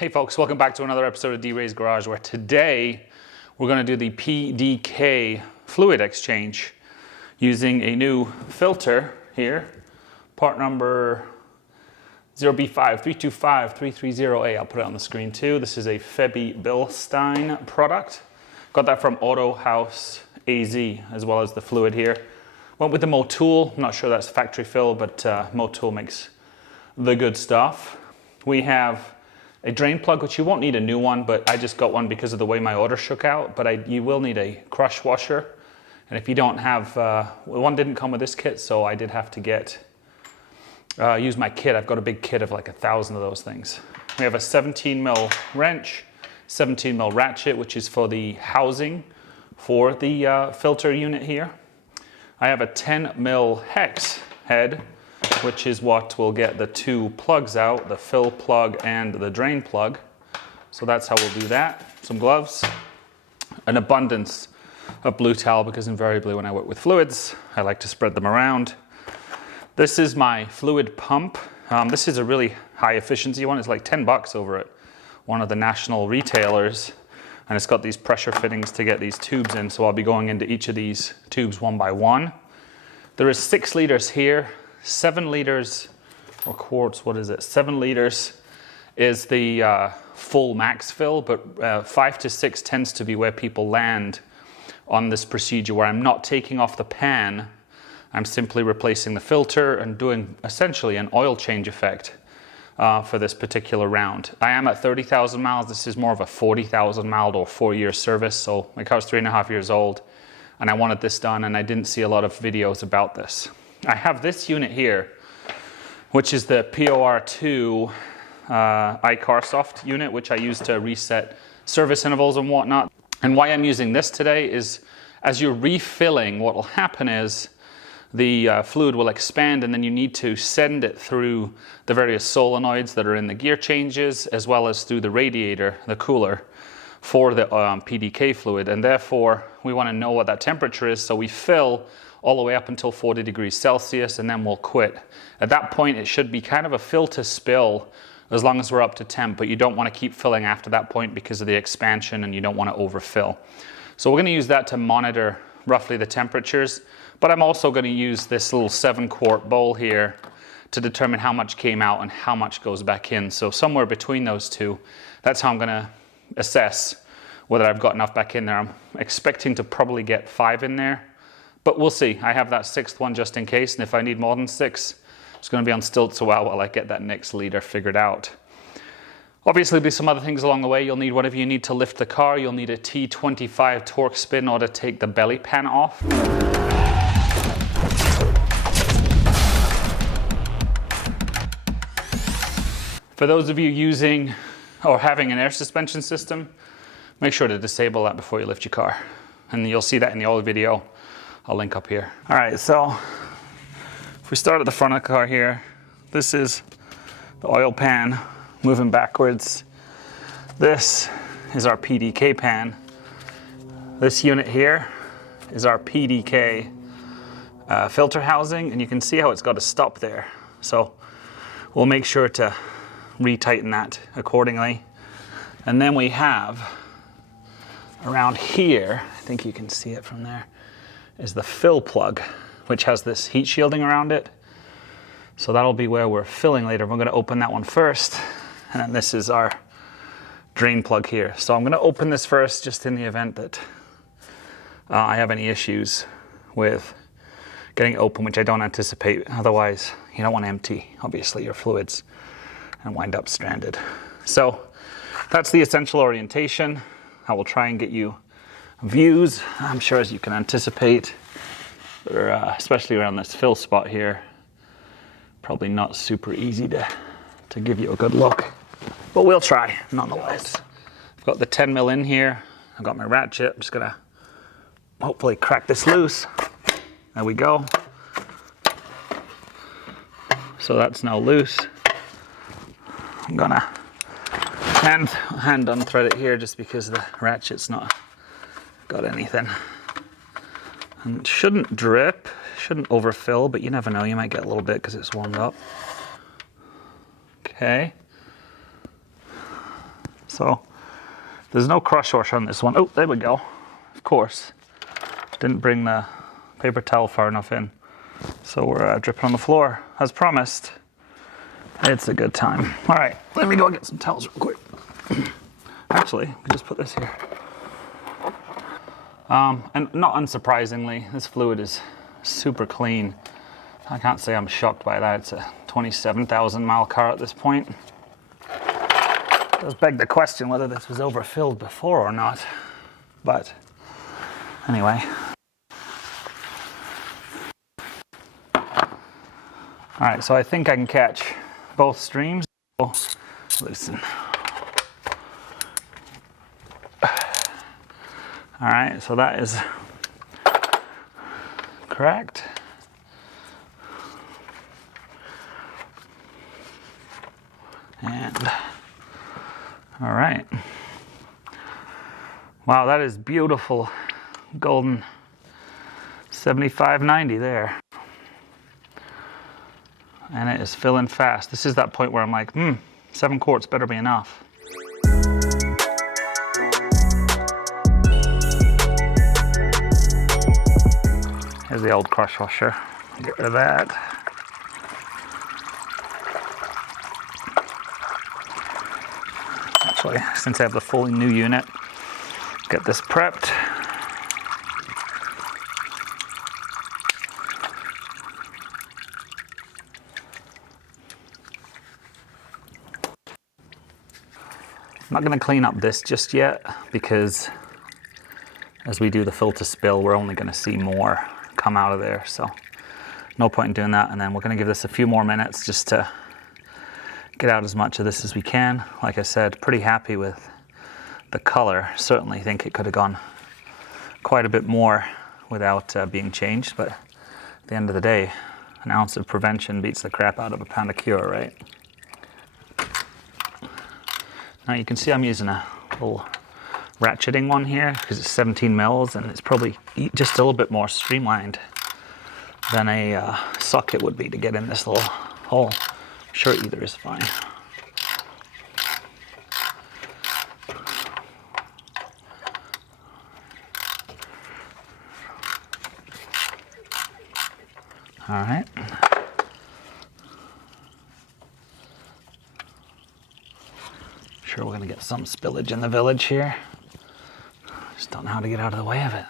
Hey folks, welcome back to another episode of Wray's Garage, where today we're going to do the PDK fluid exchange using a new filter here, part number 0B5325330A. I'll put it on the screen too. This is a Febby Bilstein product. Got that from Auto House AZ, as well as the fluid here. Went with the Motul. I'm not sure that's factory fill, but Motul makes the good stuff. We have a drain plug, which you won't need a new one, but I just got one because of the way my order shook out. But you will need a crush washer. And if you don't have, one didn't come with this kit, so I did have to use my kit. I've got a big kit of like 1,000 of those things. We have a 17 mil wrench, 17 mil ratchet, which is for the housing for the filter unit here. I have a 10 mil hex head, which is what will get the two plugs out, the fill plug and the drain plug. So that's how we'll do that. Some gloves, an abundance of blue towel, because invariably when I work with fluids, I like to spread them around. This is my fluid pump. This is a really high efficiency one. It's like 10 bucks over at one of the national retailers. And it's got these pressure fittings to get these tubes in. So I'll be going into each of these tubes one by one. There is 6 liters here. 7 liters, or quarts, what is it? 7 liters is the full max fill, but 5 to 6 tends to be where people land on this procedure, where I'm not taking off the pan. I'm simply replacing the filter and doing essentially an oil change effect for this particular round. I am at 30,000 miles. This is more of a 40,000 mile or 4-year service. So my car's 3.5 years old, and I wanted this done, and I didn't see a lot of videos about this. I have this unit here, which is the POR2 iCarSoft unit, which I use to reset service intervals and whatnot. And why I'm using this today is, as you're refilling, what will happen is the fluid will expand, and then you need to send it through the various solenoids that are in the gear changes, as well as through the radiator, the cooler, for the PDK fluid. And therefore, we want to know what that temperature is, so we fill all the way up until 40 degrees Celsius, and then we'll quit. At that point, it should be kind of a fill to spill as long as we're up to temp, but you don't want to keep filling after that point because of the expansion, and you don't want to overfill. So we're going to use that to monitor roughly the temperatures, but I'm also going to use this little 7-quart bowl here to determine how much came out and how much goes back in. So somewhere between those two, that's how I'm going to assess whether I've got enough back in there. I'm expecting to probably get 5 in there, but we'll see. I have that 6th one just in case, and if I need more than 6, it's going to be on stilts a while I get that next liter figured out. Obviously, there'll be some other things along the way. You'll need whatever you need to lift the car. You'll need a T25 torque spin in order to take the belly pan off. For those of you using or having an air suspension system, make sure to disable that before you lift your car. And you'll see that in the old video I'll link up here. All right, so if we start at the front of the car here, this is the oil pan moving backwards. This is our PDK pan. This unit here is our PDK filter housing, and you can see how it's got a stop there. So we'll make sure to retighten that accordingly. And then we have around here, I think you can see it from there, is the fill plug, which has this heat shielding around it. So that'll be where we're filling later. We're going to open that one first, and then this is our drain plug here. So I'm going to open this first, just in the event that I have any issues with getting it open, which I don't anticipate. Otherwise, you don't want to empty, obviously, your fluids and wind up stranded. So that's the essential orientation. I will try and get you views. I'm sure, as you can anticipate, they're, especially around this fill spot here, probably not super easy to give you a good look, but we'll try nonetheless. I've got the 10 mil in here. I've got my ratchet. I'm just gonna hopefully crack this loose. There we go. So that's now loose. I'm gonna hand unthread it here, just because the ratchet's not got anything. And it shouldn't drip, shouldn't overfill, but you never know, you might get a little bit because it's warmed up. Okay. So there's no crush washer on this one. Oh, there we go. Of course. Didn't bring the paper towel far enough in. So we're dripping on the floor, as promised. It's a good time. All right, let me go get some towels real quick. Actually, we just put this here. And not unsurprisingly, this fluid is super clean. I can't say I'm shocked by that. It's a 27,000 mile car at this point. It does beg the question whether this was overfilled before or not. But anyway. All right, so I think I can catch both streams. So loosen. All right, so that is correct. And all right. Wow, that is beautiful golden 7590 there. And it is filling fast. This is that point where I'm like, 7 quarts better be enough. Here's the old crush washer. Get rid of that. Actually, since I have the fully new unit, get this prepped. I'm not going to clean up this just yet because as we do the filter spill, we're only going to see more come out of there. So no point in doing that. And then we're going to give this a few more minutes just to get out as much of this as we can. Like I said, pretty happy with the color. Certainly think it could have gone quite a bit more without being changed. But at the end of the day, an ounce of prevention beats the crap out of a pound of cure, right? Now you can see I'm using a little ratcheting one here because it's 17 mils and it's probably just a little bit more streamlined than a socket would be to get in this little hole. I'm sure either is fine. All right. Sure, we're gonna get some spillage in the village here. Just don't know how to get out of the way of it.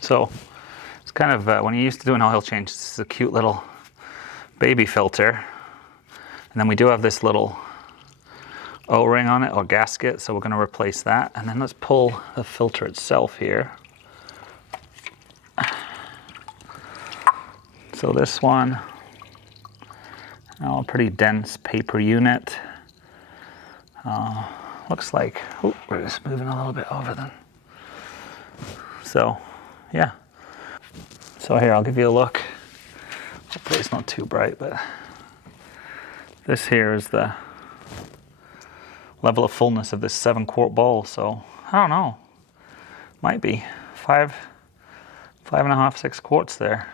So it's kind of, when you're used to doing oil change, it's a cute little baby filter. And then we do have this little O-ring on it, or gasket, so we're going to replace that. And then let's pull the filter itself here. So this one, a pretty dense paper unit. Looks like, oh, we're just moving a little bit over then. So, yeah. So here, I'll give you a look. Hopefully it's not too bright, but this here is the level of fullness of this 7-quart bowl. So, I don't know. Might be 5.5, 6 quarts there.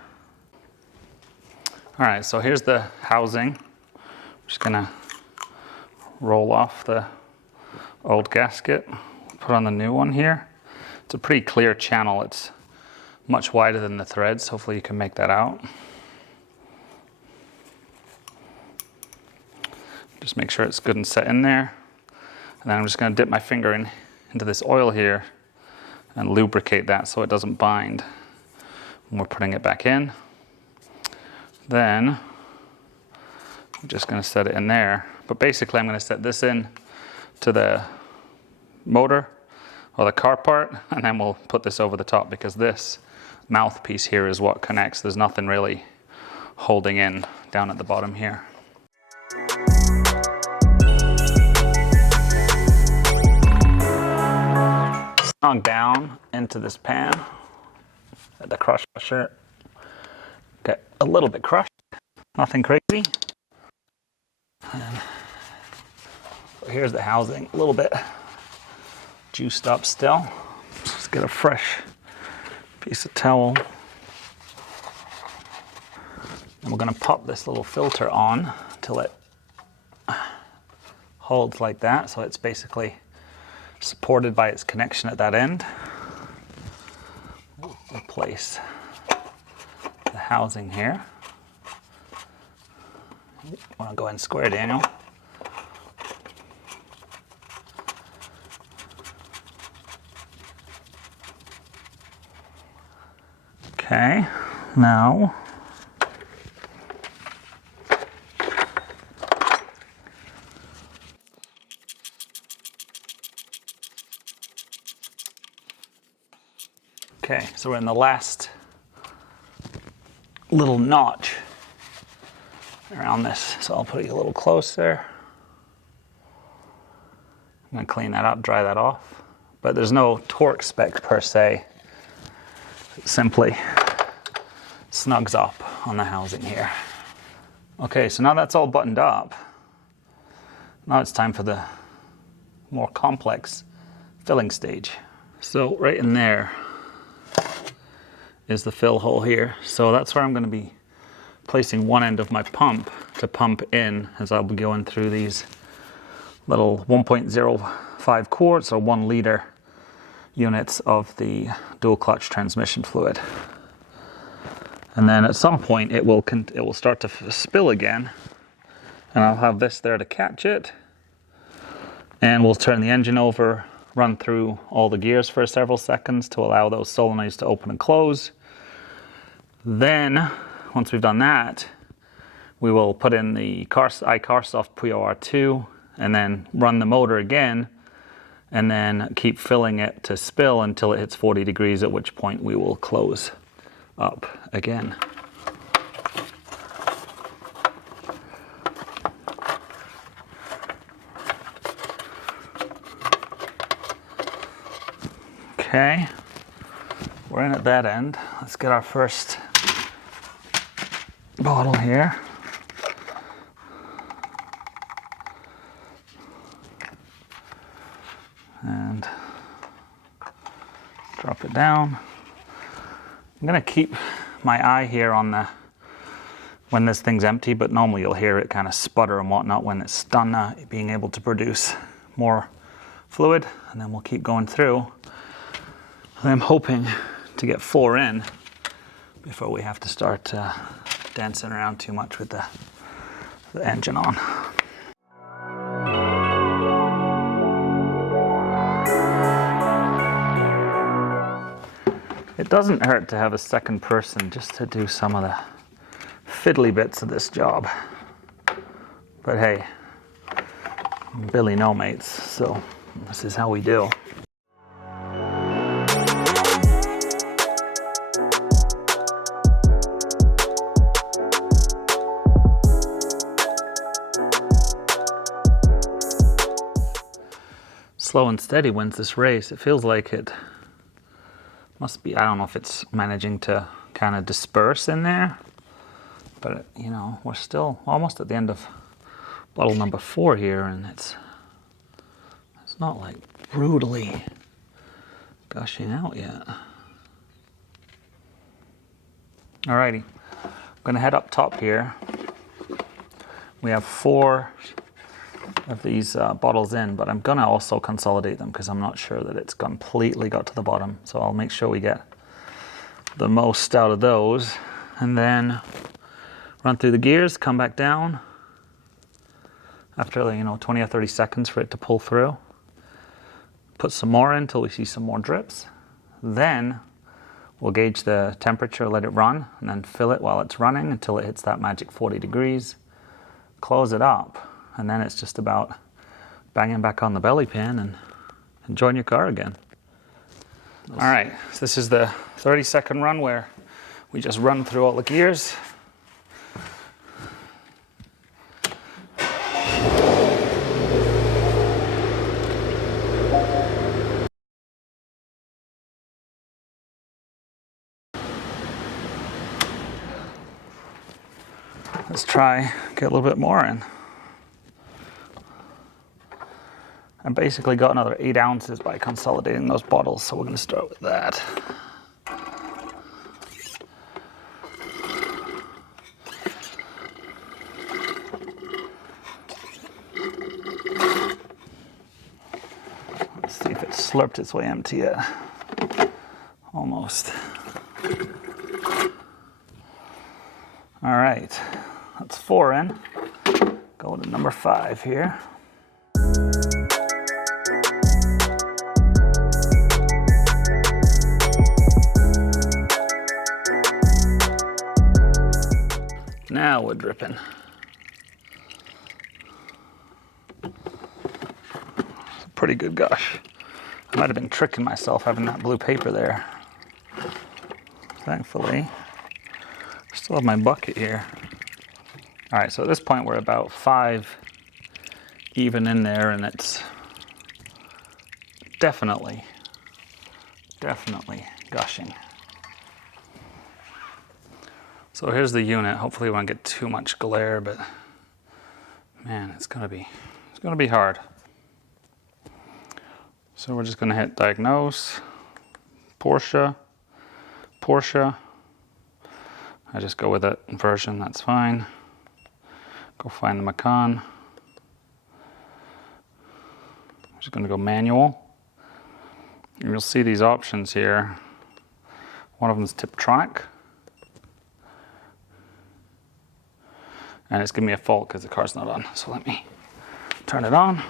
All right, so here's the housing. I'm just gonna roll off the old gasket, put on the new one here. It's a pretty clear channel. It's much wider than the threads. Hopefully you can make that out. Just make sure it's good and set in there. And then I'm just gonna dip my finger into this oil here and lubricate that so it doesn't bind when we're putting it back in. Then I'm just gonna set it in there. But basically I'm gonna set this in to the motor or the car part, and then we'll put this over the top because this mouthpiece here is what connects. There's nothing really holding in down at the bottom here. Snug down into this pan. Let the crusher get a little bit crushed, nothing crazy. And here's the housing, a little bit juiced up still. Let's get a fresh piece of towel. And we're going to pop this little filter on till it holds like that, so it's basically supported by its connection at that end. We'll replace the housing here. Want to go in square, Daniel? Okay, now okay, so we're in the last little notch around this, so I'll put it a little closer. I'm going to clean that up, dry that off, but there's no torque spec per se. It simply snugs up on the housing here. Okay, so now that's all buttoned up. Now it's time for the more complex filling stage. So right in there is the fill hole here. So that's where I'm going to be placing one end of my pump to pump in as I'll be going through these little 1.05 quarts or 1 liter units of the dual clutch transmission fluid. And then at some point it will start to spill again, and I'll have this there to catch it, and we'll turn the engine over, run through all the gears for several seconds to allow those solenoids to open and close. Then once we've done that, we will put in the iCarsoft POR2 and then run the motor again, and then keep filling it to spill until it hits 40 degrees, at which point we will close up again. Okay, we're in at that end. Let's get our first bottle here. And drop it down. I'm gonna keep my eye here on when this thing's empty, but normally you'll hear it kind of sputter and whatnot when it's done being able to produce more fluid, and then we'll keep going through. And I'm hoping to get 4 in before we have to start dancing around too much with the engine on. It doesn't hurt to have a second person just to do some of the fiddly bits of this job. But hey, Billy no mates, so this is how we do. Slow and steady wins this race. It feels like it must be, I don't know if it's managing to kind of disperse in there, but you know, we're still almost at the end of bottle number 4 here, and it's not like brutally gushing out yet. Alrighty, I'm gonna head up top here. We have 4 of these bottles in, but I'm gonna also consolidate them because I'm not sure that it's completely got to the bottom, so I'll make sure we get the most out of those, and then run through the gears, come back down after 20 or 30 seconds for it to pull through, put some more in until we see some more drips, then we'll gauge the temperature, let it run, and then fill it while it's running until it hits that magic 40 degrees, close it up, and then it's just about banging back on the belly pan and enjoying your car again. All right, so this is the 30-second run where we just run through all the gears. Let's try get a little bit more in. I basically got another 8 ounces by consolidating those bottles, so we're going to start with that. Let's see if it slurped its way empty yet. Almost. All right, that's 4 in. Go to number 5 here. Now we're dripping. It's a pretty good gush. I might have been tricking myself having that blue paper there. Thankfully, I still have my bucket here. All right, so at this point we're about 5 even in there, and it's definitely gushing. So here's the unit. Hopefully we won't get too much glare, but man, it's gonna be hard. So we're just gonna hit diagnose, Porsche. I just go with that version, that's fine. Go find the Macan. I'm just gonna go manual. And you'll see these options here. One of them is Tiptronic. And it's giving me a fault because the car's not on. So let me turn it on.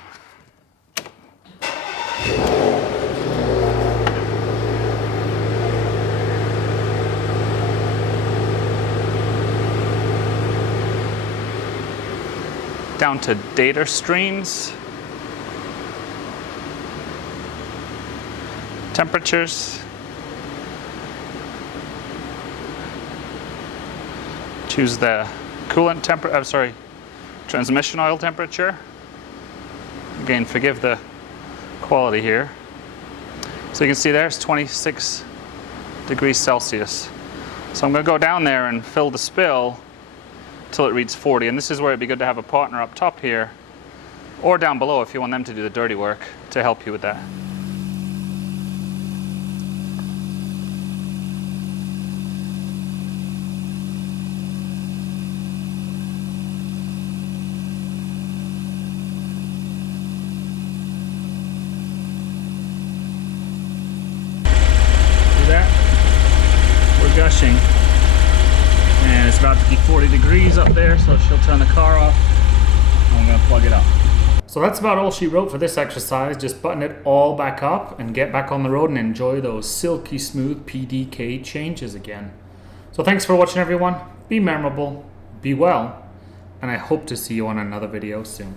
Down to data streams. Temperatures. Choose the coolant temperature, transmission oil temperature. Again, forgive the quality here. So you can see there's 26 degrees Celsius. So I'm going to go down there and fill the spill till it reads 40. And this is where it'd be good to have a partner up top here or down below if you want them to do the dirty work to help you with that. We're gushing, and it's about to be 40 degrees up there, so she'll turn the car off and I'm going to plug it up. So that's about all she wrote for this exercise. Just button it all back up and get back on the road and enjoy those silky smooth PDK changes again. So thanks for watching, everyone. Be memorable, be well, and I hope to see you on another video soon.